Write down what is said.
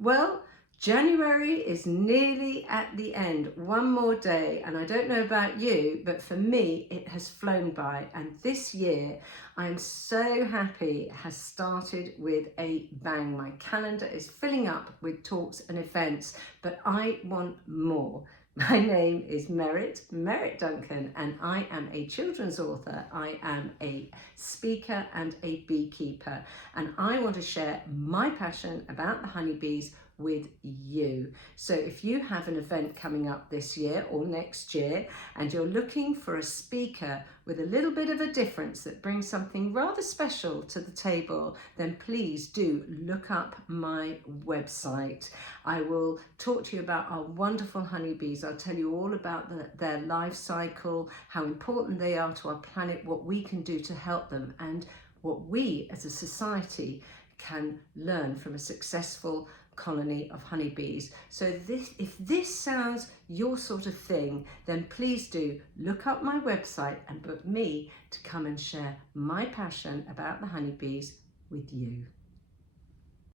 Well, January is nearly at the end, one more day, and I don't know about you, but for me it has flown by, and this year I'm so happy has started with a bang. My calendar is filling up with talks and events, but I want more. My name is Merritt Duncan, and I am a children's author. I am a speaker and a beekeeper, and I want to share my passion about the honeybees with you. So if you have an event coming up this year or next year and you're looking for a speaker with a little bit of a difference that brings something rather special to the table, then please do look up my website. I will talk to you about our wonderful honeybees. I'll tell you all about their life cycle, how important they are to our planet, what we can do to help them, and what we as a society can learn from a successful colony of honeybees. So if this sounds your sort of thing, then please do look up my website and book me to come and share my passion about the honeybees with you.